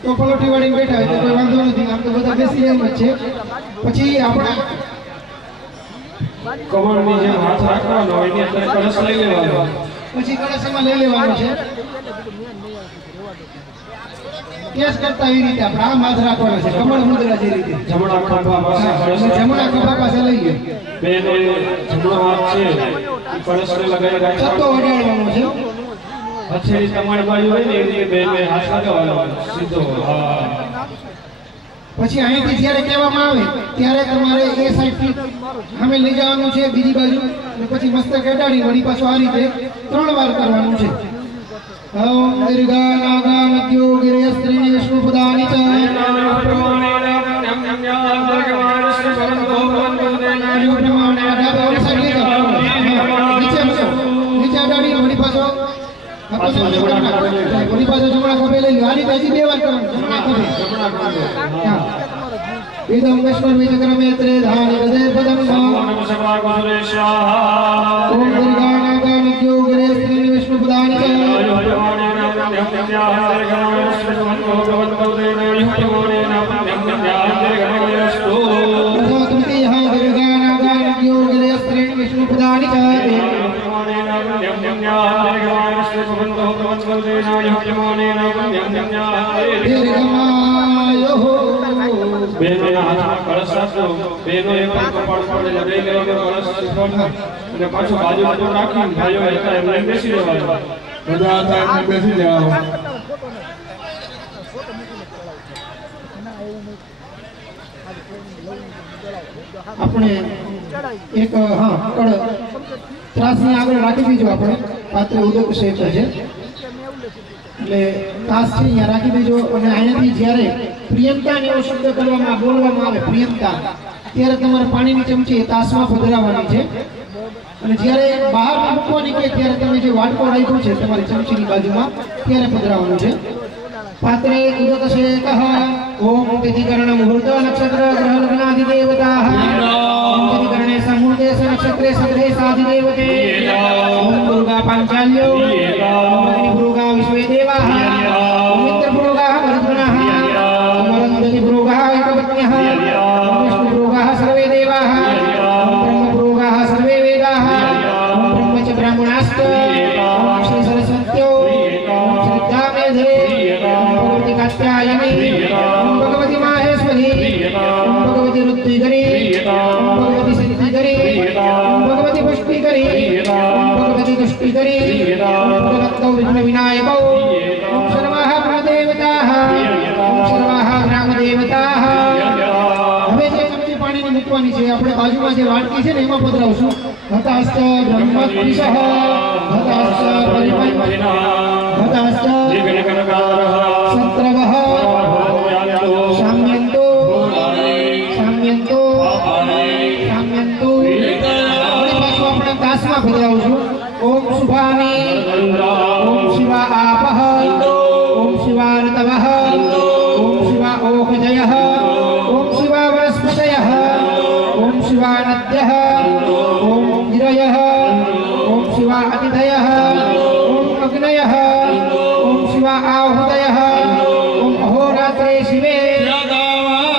તો પલોઠી વાળીને બેઠા હોય તો કોઈ વાંધો નથી, આમ તો બધા બેસી એમ જ છે. પછી આપણે કમળની જેમ હાથ રાખવાનો, એની અંદર કળશ લઈ લેવાનો. પછી કળશમાં લઈ લેવાનું છે. કેસ કરતા એવી રીતે આપણે આમ હાથ રાખવાના છે, કમળ મુદ્રા જે રીતે. જમણા ખભા પાસે કળશ, જમણા ખભા પાસે લઈ ગયો. બેનો જમણો હાથ છે એ કળશને લગાવી રાખવાનો. ચત્તો વગાડવાનો છે. હથેળી તમારી બાજુ હોય ને એની બે હાથ લગાવવાનો સીધો. હા. પછી અહીંથી જ્યારે કહેવામાં આવે ત્યારે તમારે એ સાઈડથી સામે લઈ જવાનું છે બીજી બાજુ, અને પછી મસ્તક અડાડી વળી પાછું આ રીતે 3 વાર કરવાનું છે. ઓમ દીર્ઘા નાગા મધ્યો ગિરે સ્ત્રી વિષ્ણુપદાની ચ નીચે અડાડી વળી પાછો વળી પાછો જમણા ખભે લઈ લો. આ રીતે હજી 2 વાર કરવાનું જમણા ખભે. इदं विश्वमिचक्रमेत्रे धानि हृदय पदं ओम दुर्गानागानिक्यो गिरे स्त्री विष्णुपदानि च तृतीयः दुर्गानागानिक्यो गिरे स्त्री विष्णुपदानि च બેનોના હાથમાં કળશ રાખો, બેનો એક કપાળ પર લગાવી લેવાનો કળશ રાખવાનો અને પાછું બાજુ રાખીને ભાઈઓ હતા એમને બેસી રહેવાનું. બધા હતા એમને બેસી જાઓ. આપણે એક કળ ત્રાસને આગળ રાખી દીધો. આપણે પાત્ર ઉદક શેક છે એટલે તાસ છે અહીંયા રાખી દેજો. અને અહીંયાથી જ્યારે પ્રિયંકા એવો શબ્દ કરવામાં બોલવામાં આવે પ્રિયંકા, ત્યારે તમારે પાણીની ચમચી તાસમાં પધરાવવાની છે. અને જ્યારે બહાર મૂકવાની કે ત્યારે તમે જે વાટકો રાખ્યો છે તમારી ચમચીની બાજુમાં ત્યારે પધરાવવાનું છે. પાત્રે ઉદક શેકઃ ઓમ તિથિકરણ મુહૂર્ત નક્ષત્ર ગ્રહ લગ્નાદિ દેવતાઃ તિથિકરણે સમૂર્તે નક્ષત્રે સગ્રે સાધિ દેવતે ઓમ દુર્ગા પાંચાલ્યો ઓમ ભૃગા વિશ્વે દેવાઃ ઓમ મિત્ર ભૃગા ભરતગણઃ ઓમ વરંદતિ ભૃગા એકપત્ન્યઃ ઓમ વિષ્ણુ ભૃગા સર્વે દેવાઃ ઓમ બ્રહ્મ ભૃગા સર્વે વેદાઃ ઓમ બ્રહ્મ ચ બ્રાહ્મણાસ્ત ઓમ શ્રી સરસ્વત્યો ઓમ શ્રદ્ધા મેધે भगवती कात्यायनी ओम भगवती माहेश्वरी ओम भगवती रुद्रीकरी ओम भगवती सिद्धिकरी ओम भगवती पुष्टिकरी ओम भगवती तुष्टिकरी ओम भगवतो विघ्न विनायको ओम सर्वाः ब्रह्मदेवताः ओम सर्वाः ग्रामदेवताः. હવે જે ચમચી પાણીની મૂકવાની છે આપણે બાજુમાં જે વાટકી છે ને એમાં પધરાવશું. હતાસ્ત બ્રહ્મત્રિષઃ હતાસ્ત પરિપરિણઃ હતાસ્ત સત્રવઃ સામ્યંતો સામ્યંતો સામ્યંતો. વળી પાછું આપણે તાસમાં પધરાવશું. ઓમ શુભાની ઓમ શિવા આપઃ ઓમ શિવા ઋતવઃ ઓમ શિવા ઓખજયઃ ઓમ શિવા વનસ્પતયઃ ઓમ શિવા નદ્યઃ ઓમ ગિરયઃ ઓમ શિવા અતિથયઃ ઓમ અગ્નયઃ ઓમ શિવા આહુતયઃ ઓમ અહોરાત્રે શિવે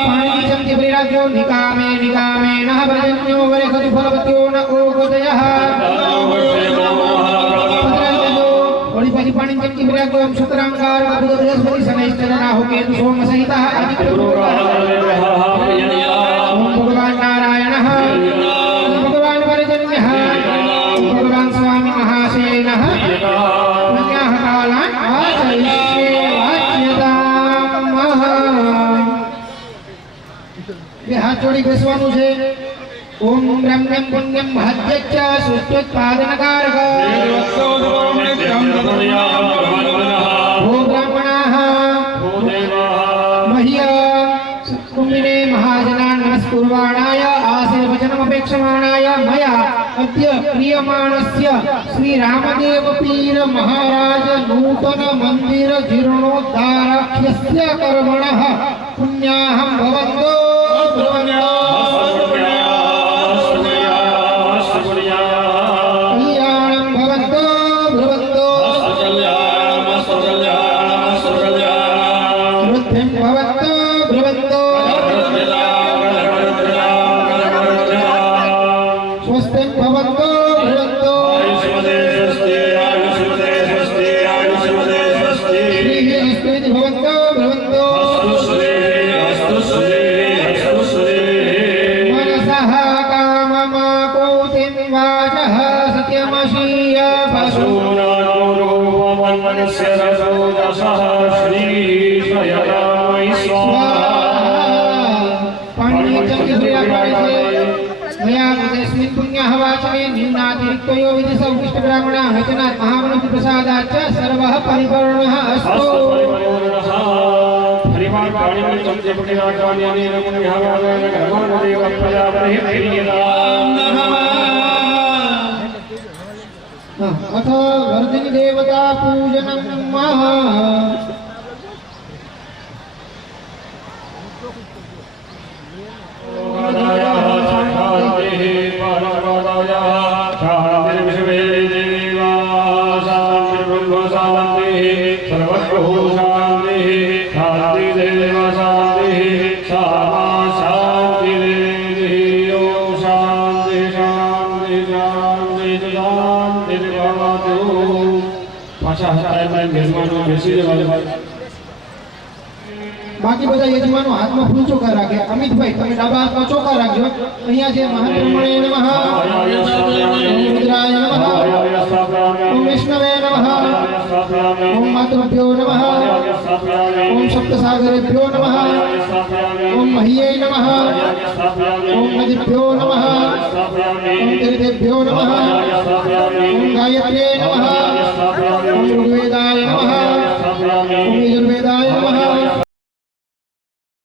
પાણી ચમચી ભરી રાખજો. નિકામે નિકામે નઃ ભજન્યો વરેખતુ ફલવત્યો ન ઓગોદયઃ. વળી પાછી પાણી ચમચી ભરી રાખજો. ઓમ શુક્રાંકાર બુધ બૃહસ્પતિ શનૈશ્ચર રાહુ કેતુ સોમ સહિતઃ આદિત્ય ઓમ ભગવાન નારાયણઃ ઓમ ભગવાન વરજન્યઃ ઓમ ભગવાન સ્વામી મહાશેનઃ પુણ્યઃ કાલાન આચરિષ્યે વાચ્યતામ. બે હાથ જોડી બેસવાનું છે. ઓમ બ્રહ્મણ્યમ પુણ્યમ મહદ્યચ્ચ સૃષ્ટ્યોત્પાદનકારક ભો બ્રાહ્મણાઃ મહ્ય કુંભિને મહાજનાન નમસ્કુર્વાણાય આશીર્વચનમપેક્ષમાણાય મયા અદ્ય ક્રિયમાણસ્ય શ્રી રામદેવ પીર મહારાજ નૂતન મંદિર જીર્ણોદ્ધારાખ્યસ્ય કર્મણઃ પુણ્યાહં ભવન્તો भवन्तु ब्रुवन्तु स्वस्ति भवन्तु ब्रुवन्तु श्रीः स्वस्ति भवन्तु ब्रुवन्तु मनसः काममाकूतिं वाचः सत्यमशीय पशु मया कृतेस्मिन् पुण्यः वाचने न्यूनातिरिक्तयो विदिशौ इष्टब्राह्मणाः वचनात् महामनुः प्रसादाच्च सर्वः परिपूर्णः अस्तु अथ वर्धिनी देवता पूजनं महा बाकी બધા યજમાનો હાથમાં ફૂલ ચોખા રાખે અમિતભાઈ તમે ડાબા હાથમાં ચોખા રાખજો અહીંયા છે મહાબ્રહ્મણે નમઃ ઓમ રુદ્રાય નમઃ ઓમ વિષ્ણવે નમઃ ઓમ માતૃભ્યો નમઃ ઓમ સપ્તસાગરેભ્યો નમઃ ઓમ મહ્યે નમઃ ઓમ નદીભ્યો નમઃ ઓમ તીર્થેભ્યો નમઃ ઓમ ગાયત્ર્યે